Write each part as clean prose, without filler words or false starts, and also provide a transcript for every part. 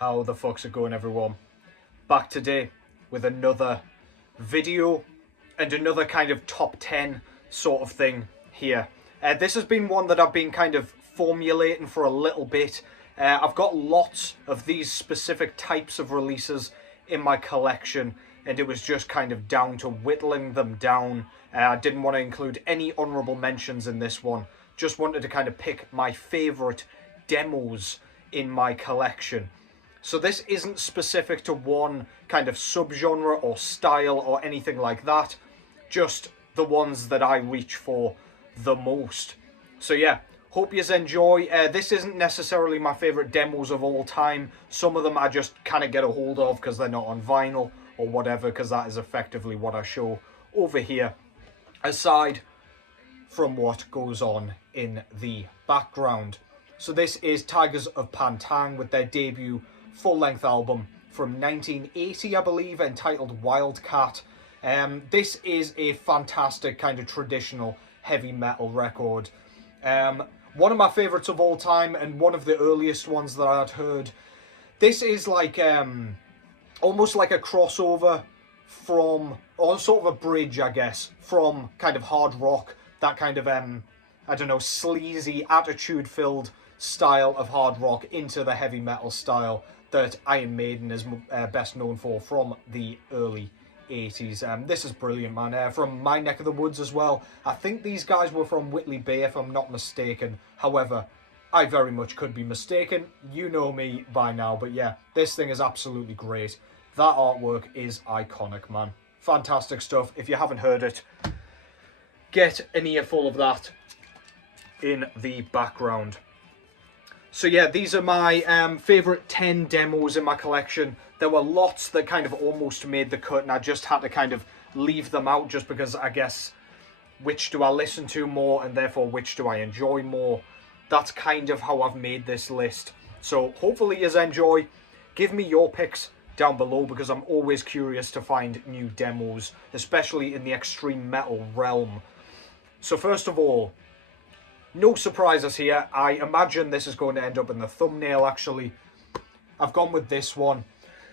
How the fuck's it going, everyone? Back today with another video and another kind of top 10 sort of thing here. This has been one that I've been kind of formulating for a little bit. I've got lots of these specific types of releases in my collection, and it was just kind of down to whittling them down. I didn't want to include any honourable mentions in this one. Just wanted to kind of pick my favourite demos in my collection. So this isn't specific to one kind of subgenre or style or anything like that. Just the ones that I reach for the most. So yeah, hope you enjoy. This isn't necessarily my favourite demos of all time. Some of them I just kind of get a hold of because they're not on vinyl or whatever, because that is effectively what I show over here, aside from what goes on in the background. So this is Tygers of Pantang with their debut full-length album from 1980, I believe, entitled Wildcat. This is a fantastic kind of traditional heavy metal record. One of my favourites of all time and one of the earliest ones that I'd heard. This is like almost like a crossover from, or sort of a bridge, I guess, from kind of hard rock, that kind of, I don't know, sleazy, attitude-filled style of hard rock into the heavy metal style that Iron Maiden is best known for from the early 80s. This is brilliant, man. From my neck of the woods as well. I think these guys were from Whitley Bay, if I'm not mistaken. However, I very much could be mistaken. You know me by now, but yeah, this thing is absolutely great. That artwork is iconic, man. Fantastic stuff. If you haven't heard it, get an earful of that in the background. So yeah, these are my favourite 10 demos in my collection. There were lots that kind of almost made the cut, and I just had to kind of leave them out just because I guess which do I listen to more and therefore which do I enjoy more. That's kind of how I've made this list. So hopefully you enjoy. Give me your picks down below because I'm always curious to find new demos, especially in the extreme metal realm. So first of all, no surprises here. I imagine this is going to end up in the thumbnail, actually. I've gone with this one.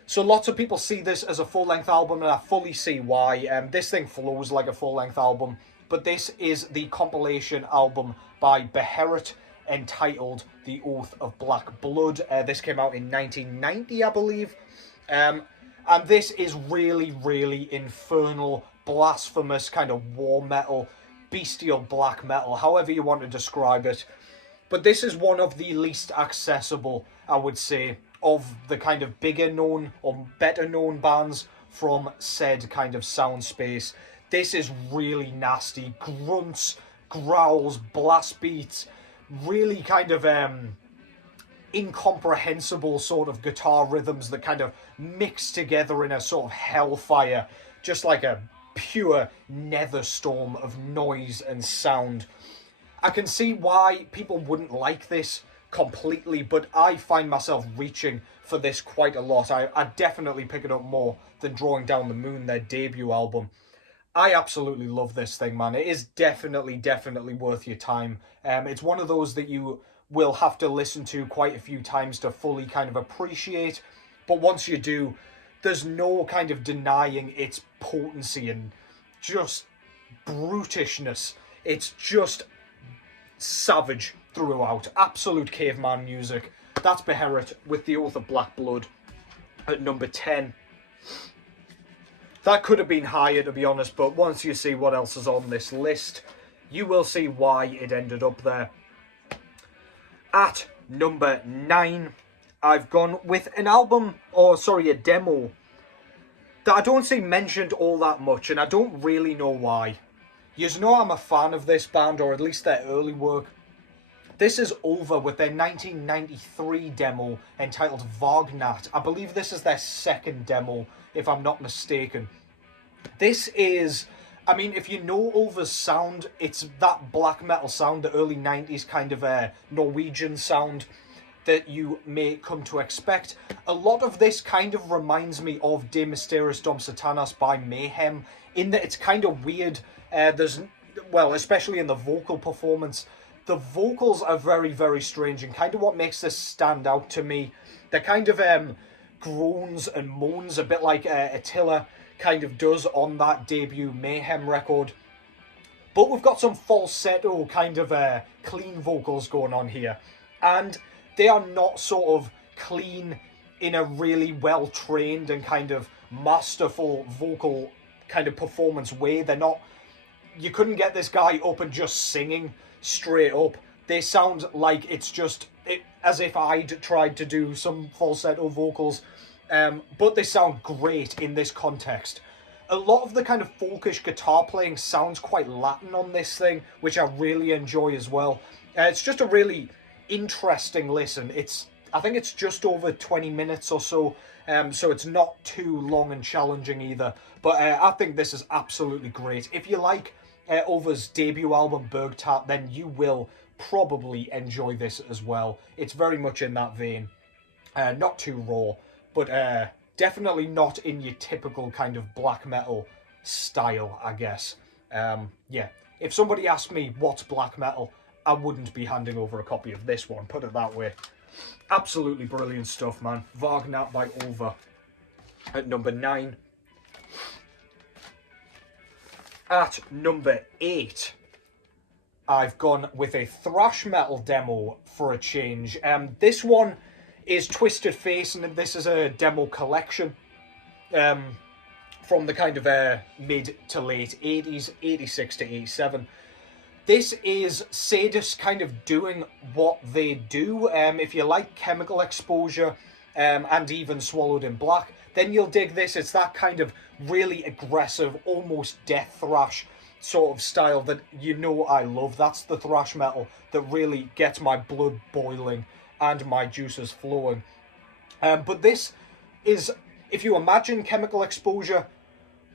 So lots of people see this as a full-length album, and I fully see why. This thing flows like a full-length album, but this is the compilation album by Bearit entitled The Oath of Black Blood. This came out in 1990, I believe. And this is really, really infernal, blasphemous kind of war metal, bestial black metal, however you want to describe it. But this is one of the least accessible, I would say, of the kind of bigger known or better known bands from said kind of sound space. This is really nasty. Grunts, growls, blast beats, really kind of incomprehensible sort of guitar rhythms that kind of mix together in a sort of hellfire, just like a pure nether storm of noise and sound. I can see why people wouldn't like this completely, but I find myself reaching for this quite a lot. I definitely pick it up more than Drawing Down the Moon, their debut album. I absolutely love this thing, man. It is definitely worth your time. It's one of those that you will have to listen to quite a few times to fully kind of appreciate, but once you do, there's no kind of denying its potency and just brutishness. It's just savage throughout. Absolute caveman music. That's Bearit with The Oath of Black Blood at number 10. That could have been higher, to be honest, but once you see what else is on this list, you will see why it ended up there. At number 9, I've gone with an album, or sorry, a demo that I don't see mentioned all that much, and I don't really know why. You know I'm a fan of this band, or at least their early work. This is Over with their 1993 demo entitled Vargnat. I believe this is their second demo, if I'm not mistaken. This is, I mean, if you know Oversound, it's that black metal sound, the early 90s kind of Norwegian sound that you may come to expect. A lot of this kind of reminds me of De Mysteris Dom Satanas by Mayhem, in that it's kind of weird. There's, well, especially in the vocal performance, the vocals are very, very strange, and kind of what makes this stand out to me. They're kind of groans and moans, a bit like Attila kind of does on that debut Mayhem record. But we've got some falsetto kind of clean vocals going on here. And they are not sort of clean in a really well-trained and kind of masterful vocal kind of performance way. They're not... You couldn't get this guy up and just singing straight up. They sound like it's just... as if I'd tried to do some falsetto vocals. But they sound great in this context. A lot of the kind of folkish guitar playing sounds quite Latin on this thing, which I really enjoy as well. It's just a really interesting listen. I think it's just over 20 minutes or so, so it's not too long and challenging either. But I think this is absolutely great. If you like Over's debut album, Bergtat, then you will probably enjoy this as well. It's very much in that vein. Not too raw, but definitely not in your typical kind of black metal style, I guess. Yeah, if somebody asked me what's black metal, I wouldn't be handing over a copy of this one, put it that way. Absolutely brilliant stuff, man. Wagner by Over at number 9. At number 8, I've gone with a thrash metal demo for a change. This one is Twistedface, and this is a demo collection from the kind of mid to late 80s, 86 to 87. This is Sadist kind of doing what they do. If you like Chemical Exposure and even Swallowed in Black, then you'll dig this. It's that kind of really aggressive, almost death thrash sort of style that you know I love. That's the thrash metal that really gets my blood boiling and my juices flowing. But this is, if you imagine Chemical Exposure,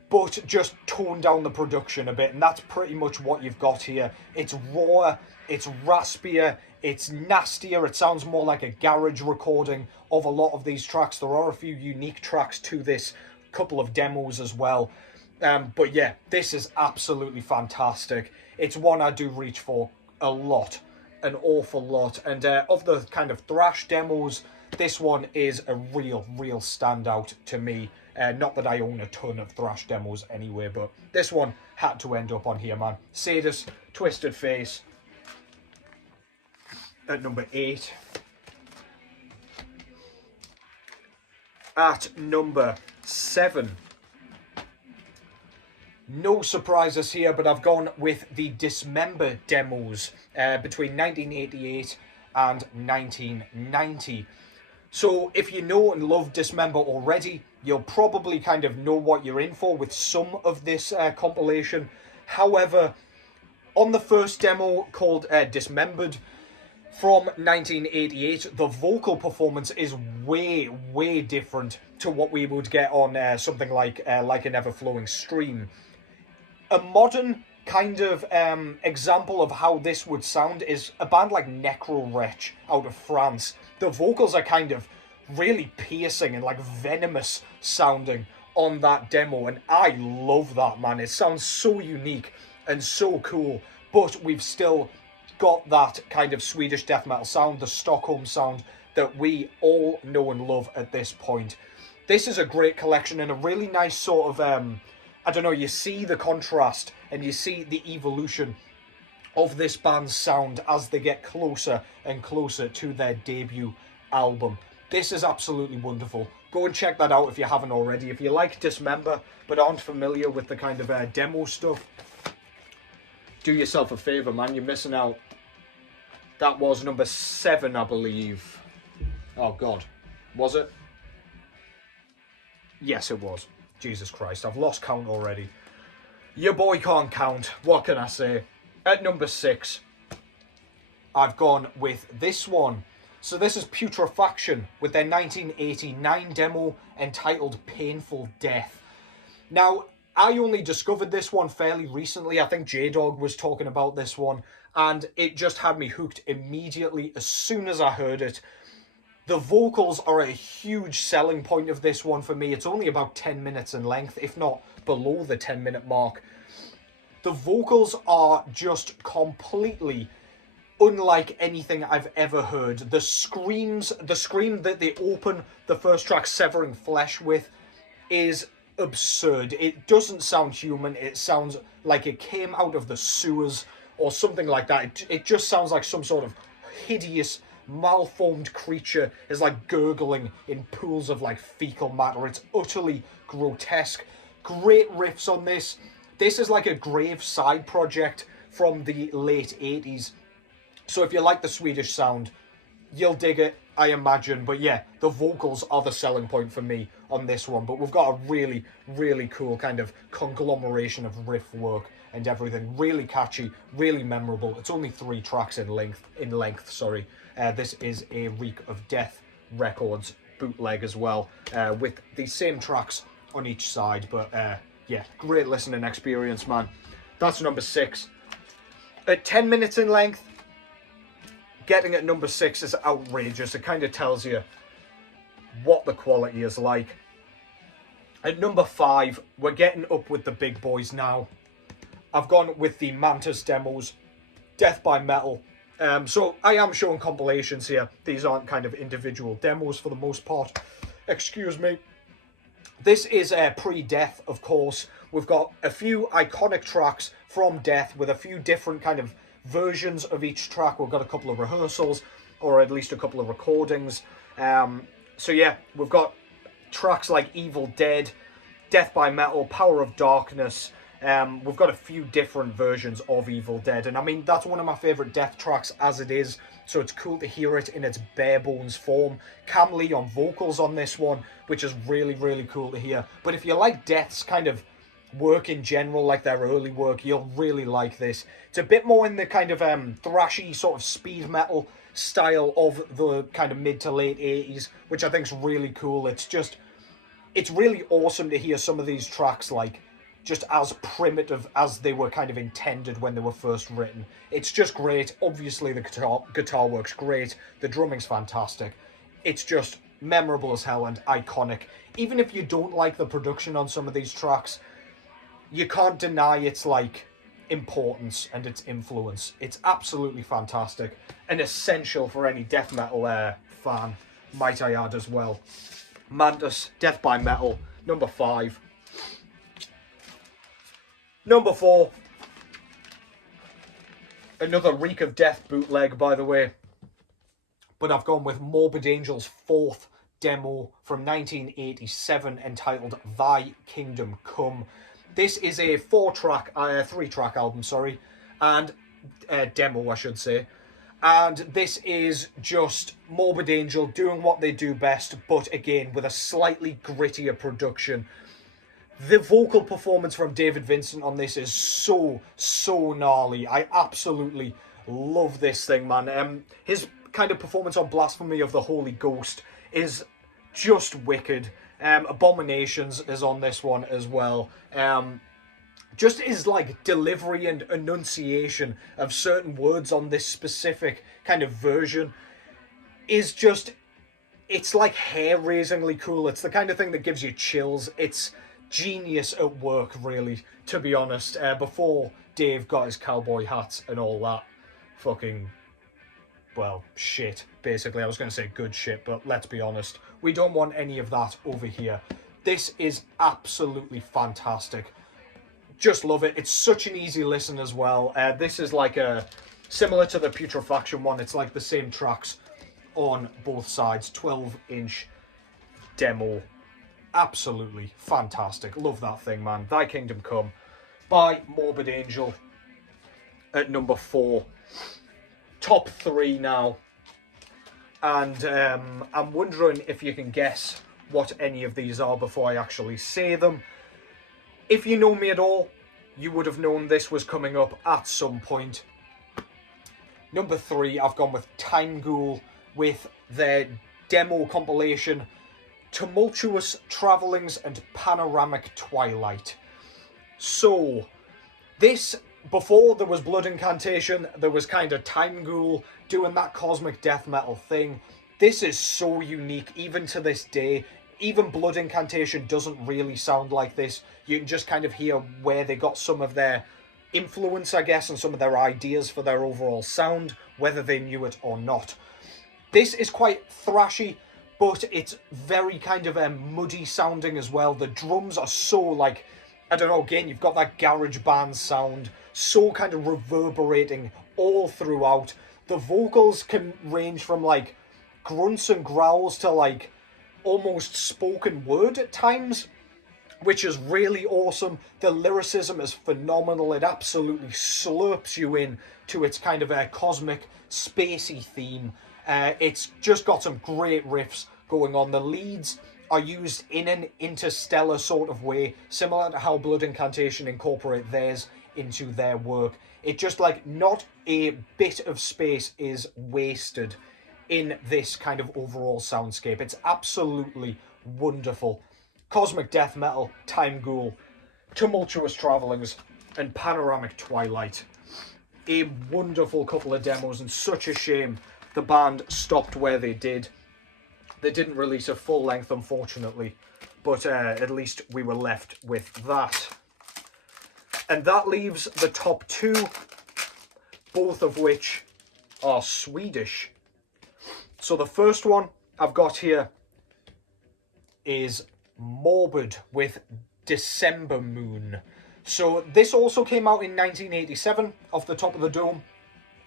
but just tone down the production a bit, and that's pretty much what you've got here. It's rawer, it's raspier, it's nastier, it sounds more like a garage recording of a lot of these tracks. There are a few unique tracks to this, couple of demos as well. But yeah, this is absolutely fantastic. It's one I do reach for a lot, an awful lot. And of the kind of thrash demos, this one is a real standout to me. Not that I own a ton of thrash demos anyway, but this one had to end up on here, man. Sadist, Twistedface at number 8. At number 7. No surprises here, but I've gone with the Dismember demos between 1988 and 1990. So if you know and love Dismember already, you'll probably kind of know what you're in for with some of this compilation. However, on the first demo called Dismembered from 1988, the vocal performance is way different to what we would get on something like an Ever-Flowing Stream. A modern kind of example of how this would sound is a band like Necro Wretch out of France. The vocals are kind of really piercing and like venomous sounding on that demo, and I love that, man. It sounds so unique and so cool, but we've still got that kind of Swedish death metal sound, the Stockholm sound that we all know and love at this point. This is a great collection and a really nice sort of I don't know, you see the contrast and you see the evolution of this band's sound as they get closer and closer to their debut album. This is absolutely wonderful. Go and check that out if you haven't already. If you like Dismember but aren't familiar with the kind of demo stuff, do yourself a favour, man. You're missing out. That was number 7, I believe. Oh, God. Was it? Yes, it was. Jesus Christ, I've lost count already. Your boy can't count. What can I say? At number 6, I've gone with this one. So this is Putri Faction with their 1989 demo entitled Painful Death. Now, I only discovered this one fairly recently. I think J-Dog was talking about this one, and it just had me hooked immediately as soon as I heard it. The vocals are a huge selling point of this one for me. It's only about 10 minutes in length, if not below the 10-minute mark. The vocals are just completely unlike anything I've ever heard. The scream that they open the first track, Severing Flesh, with is absurd. It doesn't sound human. It sounds like it came out of the sewers or something like that. It just sounds like some sort of hideous, malformed creature is like gurgling in pools of like fecal matter. It's utterly grotesque. Great riffs on this. This is like a Grave side project from the late 80s. So if you like the Swedish sound, you'll dig it, I imagine. But yeah, the vocals are the selling point for me on this one. But we've got a really, really cool kind of conglomeration of riff work and everything. Really catchy, really memorable. It's only 3 tracks in length. This is a Reek of Death Records bootleg as well, with the same tracks on each side. But yeah, great listening experience, man. That's number 6. At 10 minutes in length, getting at number 6 is outrageous. It kind of tells you what the quality is like. At number 5, we're getting up with the big boys now. I've gone with the Mantis demos, Death by Metal. So I am showing compilations here. These aren't kind of individual demos for the most part. Excuse me. This is pre-Death, of course. We've got a few iconic tracks from Death with a few different kind of versions of each track. We've got a couple of rehearsals, or at least a couple of recordings. So yeah, we've got tracks like Evil Dead, Death by Metal, Power of Darkness. We've got a few different versions of Evil Dead, and I mean, that's one of my favourite Death tracks as it is, so it's cool to hear it in its bare bones form. Cam Lee on vocals on this one, which is really, really cool to hear. But if you like Death's kind of work in general, like their early work, you'll really like this. It's a bit more in the kind of thrashy sort of speed metal style of the kind of mid to late 80s, which I think is really cool. It's really awesome to hear some of these tracks like just as primitive as they were kind of intended when they were first written. It's just great. Obviously the guitar works great, the drumming's fantastic. It's just memorable as hell and iconic. Even if you don't like the production on some of these tracks, you can't deny its like importance and its influence. It's absolutely fantastic and essential for any death metal fan, might I add as well. Mantis, Death by Metal, number 5. Number 4, another Reek of Death bootleg, by the way, but I've gone with Morbid Angel's 4th demo from 1987 entitled Thy Kingdom Come. This is a 3-track album, and demo, I should say. And this is just Morbid Angel doing what they do best, but again, with a slightly grittier production. The vocal performance from David Vincent on this is so gnarly. I absolutely love this thing, man. His kind of performance on Blasphemy of the Holy Ghost is just wicked. Abominations is on this one as well. Just his like delivery and enunciation of certain words on this specific kind of version is just, it's like hair-raisingly cool. It's the kind of thing that gives you chills. It's genius at work, really, to be honest. Before Dave got his cowboy hats and all that fucking, well, shit, basically. I was going to say good shit, but let's be honest, we don't want any of that over here. This is absolutely fantastic. Just love it. It's such an easy listen as well. This is like similar to the Putri Faction one. It's like the same tracks on both sides. 12-inch demo. Absolutely fantastic. Love that thing, man. Thy Kingdom Come by Morbid Angel at number 4. Top 3 now. And I'm wondering if you can guess what any of these are before I actually say them. If you know me at all, you would have known this was coming up at some point. Number 3, I've gone with Tang with their demo compilation Tumultuous Travellings and Panoramic Twilight. So, this, before there was Blood Incantation, there was kind of Time Ghoul doing that cosmic death metal thing. This is so unique, even to this day. Even Blood Incantation doesn't really sound like this. You can just kind of hear where they got some of their influence, I guess, and some of their ideas for their overall sound whether they knew it or not. This is quite thrashy, but it's very kind of muddy sounding as well. The drums are so like, I don't know, again, you've got that garage band sound, so kind of reverberating all throughout. The vocals can range from like grunts and growls to like almost spoken word at times, which is really awesome. The lyricism is phenomenal. It absolutely slurps you in to its kind of a cosmic, spacey theme. It's just got some great riffs going on. The leads are used in an interstellar sort of way, similar to how Blood Incantation incorporate theirs into their work. It just like not a bit of space is wasted in this kind of overall soundscape. It's absolutely wonderful. Cosmic Death Metal, Time Ghoul, Tumultuous Travelings, and Panoramic Twilight. A wonderful couple of demos, and such a shame the band stopped where they did. They didn't release a full length, unfortunately, but at least we were left with that. And that leaves the top two, both of which are Swedish. So the first one I've got here is Morbid with Dismember Moon. So this also came out in 1987 off the top of the dome,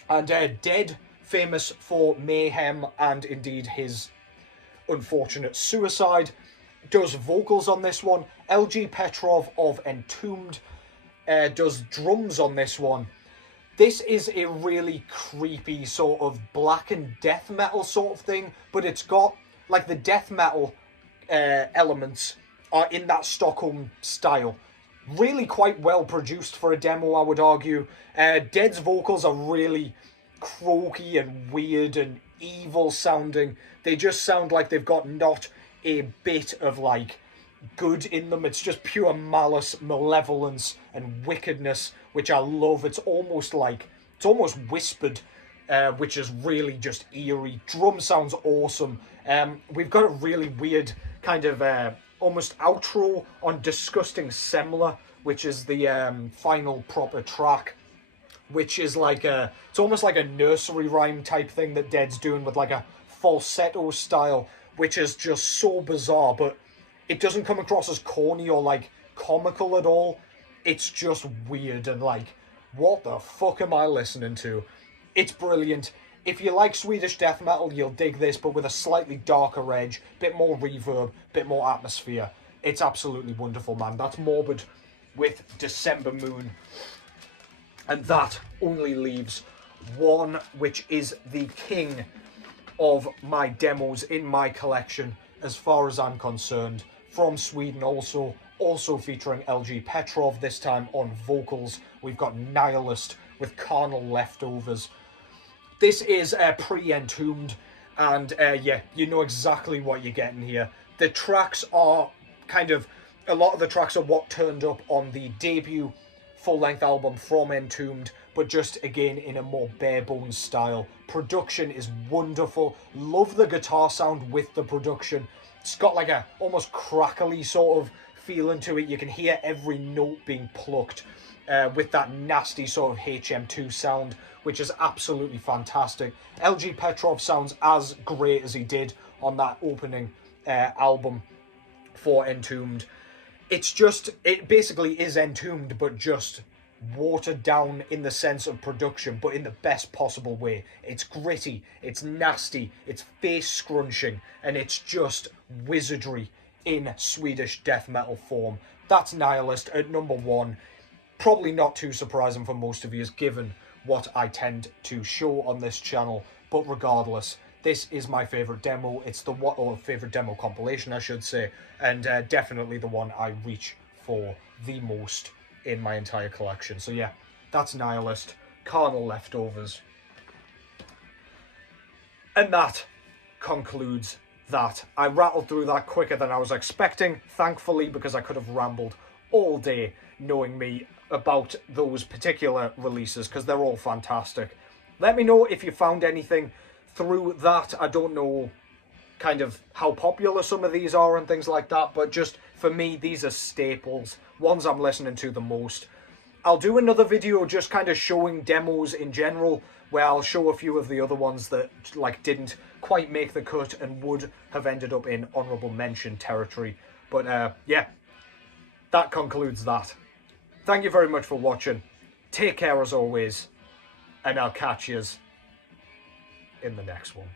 and Dead, famous for mayhem and indeed his unfortunate suicide, does vocals on this one. LG Petrov of Entombed does drums on this one. This is a really creepy sort of black and death metal sort of thing, but it's got like the death metal elements are in that Stockholm style. Really quite well produced for a demo, I would argue. Dead's vocals are really croaky and weird and evil sounding. They just sound like they've got not a bit of like good in them. It's just pure malice, malevolence and wickedness, which I love. It's almost whispered, which is really just eerie. Drum sounds awesome. We've got a really weird kind of almost outro on Disgusting Semler, which is the final proper track, which is like it's almost like a nursery rhyme type thing that Dead's doing with like a falsetto style, which is just so bizarre, but it doesn't come across as corny or like comical at all. It's just weird and like, what the fuck am I listening to? It's brilliant. If you like Swedish death metal, you'll dig this, but with a slightly darker edge, bit more reverb, bit more atmosphere. It's absolutely wonderful, man. That's Morbid with Dismember Moon. And that only leaves one, which is the king of my demos in my collection, as far as I'm concerned. From Sweden also featuring LG Petrov, this time on vocals. We've got Nihilist with Carn Leftovers. This is pre-Entombed, and yeah, you know exactly what you're getting here. The tracks are kind of, a lot of the tracks are what turned up on the debut full-length album from Entombed, but just again in a more bare-bones style. Production is wonderful. Love the guitar sound with the production. It's got like a almost crackly sort of feeling to it. You can hear every note being plucked with that nasty sort of HM2 sound, which is absolutely fantastic. LG Petrov sounds as great as he did on that opening album for Entombed. It's just, it basically is Entombed, but just watered down in the sense of production, but in the best possible way. It's gritty, it's nasty, it's face scrunching, and it's just wizardry in Swedish death metal form. That's Nihilist at number one. Probably not too surprising for most of you, given what I tend to show on this channel, but regardless, this is my favourite demo. It's the one, or favourite demo compilation, I should say, and definitely the one I reach for the most in my entire collection. So yeah, that's Nihilist, Carn Leftovers. And that concludes that. I rattled through that quicker than I was expecting, thankfully, because I could have rambled all day, knowing me, about those particular releases, because they're all fantastic. Let me know if you found anything through that. I don't know kind of how popular some of these are and things like that, but just for me, these are staples, ones I'm listening to the most. I'll do another video just kind of showing demos in general, where I'll show a few of the other ones that like didn't quite make the cut and would have ended up in honourable mention territory. But yeah, that concludes that. Thank you very much for watching. Take care as always, and I'll catch yous in the next one.